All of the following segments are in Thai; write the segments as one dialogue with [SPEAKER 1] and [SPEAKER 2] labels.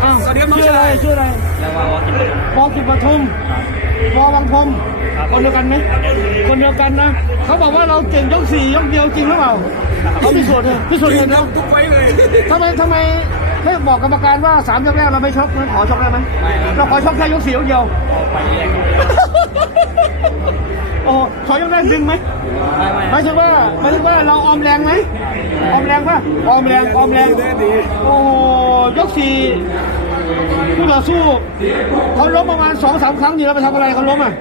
[SPEAKER 1] อ้าว
[SPEAKER 2] สวัสดีครับน้อง
[SPEAKER 1] ชื่ออะไร
[SPEAKER 2] ชาย
[SPEAKER 1] ชื่ออะไร
[SPEAKER 3] แล้วว่าวอกิน
[SPEAKER 1] บอลกิจปทุมบอลวังพรมคนเดียวกันไหมคนเดียวกันนะเขาบอกว่าเราเก่งยก4ยกเดียวจริงหรือเปล่าเขาพิสูจน์เลยพิสูจน์เลยนะ
[SPEAKER 2] ทุกไฟเลย
[SPEAKER 1] ทำไมไม่บอกกรรมการว่า3ยกแรกเราไม่ชกมันขอชกได้ไหมเราขอชกแค่ยก4ยกเดียว
[SPEAKER 3] ไปเรียก
[SPEAKER 1] โอ้ขอยกแรกดึงไหม
[SPEAKER 3] ไม่
[SPEAKER 1] หมายถึงว่าเราออมแรงไหมออมแรงป่ะออมแรงโอ้ยก4คู่ต่อสู้เขาล้มประมาณ2-3 ครั้งนี่เราไปทำอะไรเขาล้มอ่ะ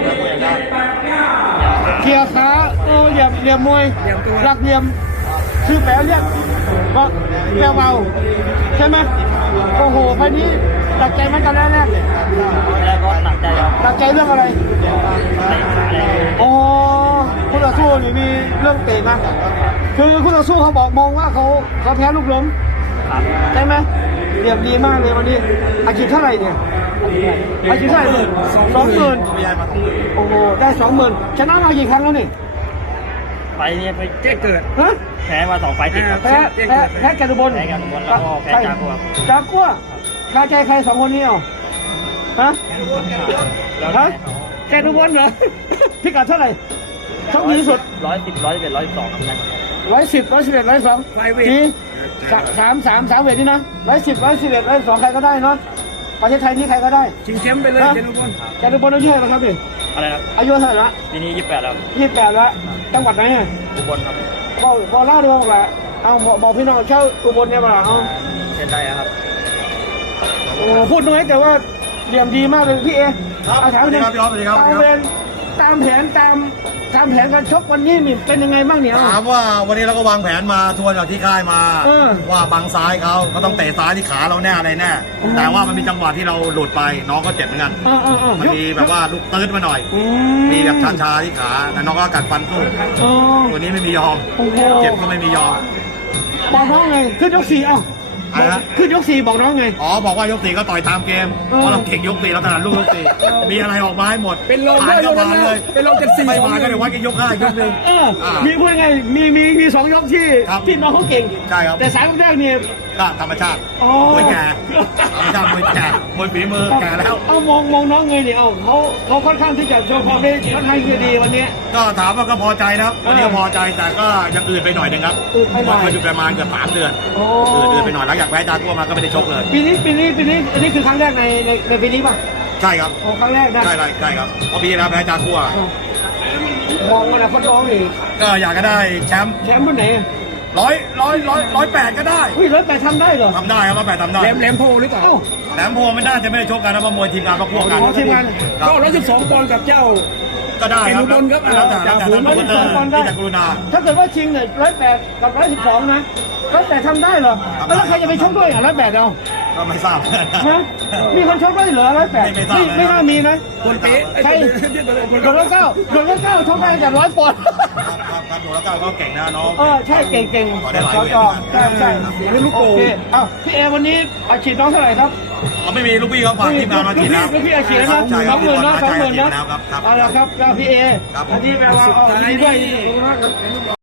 [SPEAKER 1] เขี่ยขาเหลี่ยมมวยรักเหลี่ยมชื่อแปลเรียกว่าแปลเบาใช่ไหมโอ้โหไฟนี้หนักใจไหมตอนแรกเนี่ย
[SPEAKER 3] แล้วก็หนักใจครับ
[SPEAKER 1] หนักใจเรื่องอะไรอ๋อคู่ต่อสู้นี่มีเรื่องเตะนะคือคู่ต่อสู้เขาบอกมองว่าเขาแพ้ลูกล้ม
[SPEAKER 3] ครับ
[SPEAKER 1] ใช่ไหมเรียบดีมากเลยวันนี้อาชีพเท่าไหร่เนี่ยอาชีพเท่าไหร่20,000โอ้โหได้20,000ชนะมากี่ครั้งแล้วนี่
[SPEAKER 3] ไปเนี่ยไป
[SPEAKER 2] แก้เกิด
[SPEAKER 1] ฮะ
[SPEAKER 3] แพ้มา2 ไฟติดครับ
[SPEAKER 1] แพ้แกตุบล
[SPEAKER 3] แพ้แกตุบลแล้วก็แพ้จากัว
[SPEAKER 1] จากัวคาใจใคร2 คนนี้อ่ะฮะ
[SPEAKER 3] แล้ว
[SPEAKER 1] ฮะแกตุบลเหรอพิกัดเท่าไหร่ชกดีที่สุด
[SPEAKER 3] 110 111 112ครับ
[SPEAKER 1] 110 111 112
[SPEAKER 2] ไฟเวท
[SPEAKER 1] นี่3เวทนี่นะ110 111 112ใครก็ได้เนาะประเทศไทยนี่ใครก็ได้
[SPEAKER 2] ชิงแชมป์ไปเลยเจนุพล
[SPEAKER 1] แกตุบลอายุเท่าไหร่ครับพี่
[SPEAKER 3] อะไรครับ
[SPEAKER 1] อายุเท่าไหร่ละ
[SPEAKER 3] ปีนี้28แล้ว
[SPEAKER 1] 28แล้วจังหวัดไหนอ่ะ
[SPEAKER 3] อุบลครับ
[SPEAKER 1] บอกเล่าดูว่าเอาบอกพี่น้องเช่าอุบลเนี่ยมาเอา
[SPEAKER 3] เช่นไรครับ
[SPEAKER 1] โอ้พูดน้อยแต่ว่าเหลี่ยมดีมากเลยพี่เอ
[SPEAKER 4] ครับ
[SPEAKER 1] เอาถามหน่อย
[SPEAKER 4] สวัสดีครับ
[SPEAKER 1] ตามแผนการชกวันนี้นี่เป็นยังไงบ้างเนี่ย
[SPEAKER 4] ถามว่าวันนี้เราก็วางแผนมาทวนจากที่ค่ายมา ว่าบังซ้ายเขาต้องเตะซ้ายที่ขาเราแน่อะไรแน่ แต่ว่ามันมีจังหวะที่เราหลุดไปน้องก็เจ็บเหมือนกันมันมีแบบว่าลูกตื้นมาหน่อย มีแบบชาที่ขาแต่น้องก็กัดฟันสู้ตัวนี้ไม่มียอม
[SPEAKER 1] โอ้โห
[SPEAKER 4] เจ็บก็ไม่มียอม
[SPEAKER 1] บอกน้องไงขึ้นยก4เอ้า
[SPEAKER 4] อะไรนะ
[SPEAKER 1] ขึ้นยก4บอกน้องไง
[SPEAKER 4] อ๋อบอกว่ายก4ก็ต่อยตามเกมเพราะเราเก่งยก4เราถนัดลูกยก4มีอะไรออกมาให้หมด
[SPEAKER 2] เป็นลม
[SPEAKER 4] ผ่านก็ผ่านเลย
[SPEAKER 2] เป็นลม74
[SPEAKER 4] ไม่ผ่านก็เดี๋ยววัดกันยก5ยกหนึ่ง
[SPEAKER 1] มีพูดไงมี2 ยกที่
[SPEAKER 4] ครับ
[SPEAKER 1] ที่น้องเขาเก่ง
[SPEAKER 4] ใช่ครับ
[SPEAKER 1] แต่3 ยกแรกเนี่ย
[SPEAKER 4] ก็ธรรมชาติ
[SPEAKER 1] อ๋อ
[SPEAKER 4] มวยแก่ธรรมชาติมวยแก่มวยฝีมือแก่แล้ว
[SPEAKER 1] เอามองน้องไงเนี่ยเขาค่อนข้างที่จะโชว์ความได้ค่อนข้างจะดีวันนี้
[SPEAKER 4] ก็ถามว่าก็พอใจนะครับวันนี้ก็พอใจแต่ก็ยังอื่นไปหน่อยหนึงครับ
[SPEAKER 1] อืดไปหน่อย
[SPEAKER 4] เพราะอยู่ประมาณเกือบ3 เดือน
[SPEAKER 1] โอ้
[SPEAKER 4] อื่นไปหน่อยแล้วอยากแพ้จากัวมาก็ไม่ได้ชกเลย
[SPEAKER 1] ปีนี้อันนี้คือครั้งแรกในปีนี้ป่ะ
[SPEAKER 4] ใช่ครับ
[SPEAKER 1] โอ้ครั้งแรกนะ
[SPEAKER 4] ใช่ครับเพราะปีที่แล้วแพ้จากัว
[SPEAKER 1] มองอนาคตน้องอีก
[SPEAKER 4] ก็อยากจะได้แชมป์
[SPEAKER 1] แชมป์รุ่นไหน
[SPEAKER 4] 108ก็ได้
[SPEAKER 1] เฮ้ย108ทำได้เหรอ
[SPEAKER 4] ทำได้ครับ108ทำได้
[SPEAKER 2] แหลมโพหรือเปล่า
[SPEAKER 1] เอ้า
[SPEAKER 4] แหลมโพไม่น่าจะไม่ได้ชกกันนะเพราะมวยทีมงานประพวกกัน
[SPEAKER 1] อ๋อทีมงาน
[SPEAKER 4] ครับ
[SPEAKER 2] ก็112ปอนด์กับเจ้า
[SPEAKER 4] ก็ได้ครับ
[SPEAKER 2] เก่งอุบลครับ
[SPEAKER 4] แล้วแต่ท่านโปรโมเตอร์ที่จะกรุณา
[SPEAKER 1] ถ้าเกิดว่าชิงเนี่ย108กับ112นะ108ทำได้เหรอแล้วใครจะไปชกด้วยอ่ะ108เอา
[SPEAKER 4] ก็ไม่ทราบ
[SPEAKER 1] ฮะมีคนชกได้เหรอ108
[SPEAKER 4] ไม่ทราบ
[SPEAKER 1] ไม่น่ามีนะ
[SPEAKER 2] คนเตะ
[SPEAKER 1] ใครโดนแล้วเก้าชกได้แต่100 ปอนด์
[SPEAKER 4] ครับดูแล้วก็เก่งนะน้อง
[SPEAKER 1] ใช่เก่ง
[SPEAKER 4] ขอได้หลาย
[SPEAKER 1] จอ
[SPEAKER 4] เหรียญ
[SPEAKER 1] ใช่
[SPEAKER 2] ไม่รู้โก
[SPEAKER 1] โอเคเอ้าพี่เอวันนี้อาชีพน้องเท่าไหร่ครับ
[SPEAKER 4] เขาไม่มีลูกพี่เขาฝากทีมงานมาฉีดแล้ว
[SPEAKER 1] ลูกพี่อาชีพแล้วนะ
[SPEAKER 4] ใช่ครับ
[SPEAKER 1] 20,000นะ20,000นะ
[SPEAKER 4] ครับ
[SPEAKER 1] เอาละครับพี่เอ
[SPEAKER 4] ครับผม
[SPEAKER 1] อันนี้แปลว่าดีด้วยขอบคุณมากครับ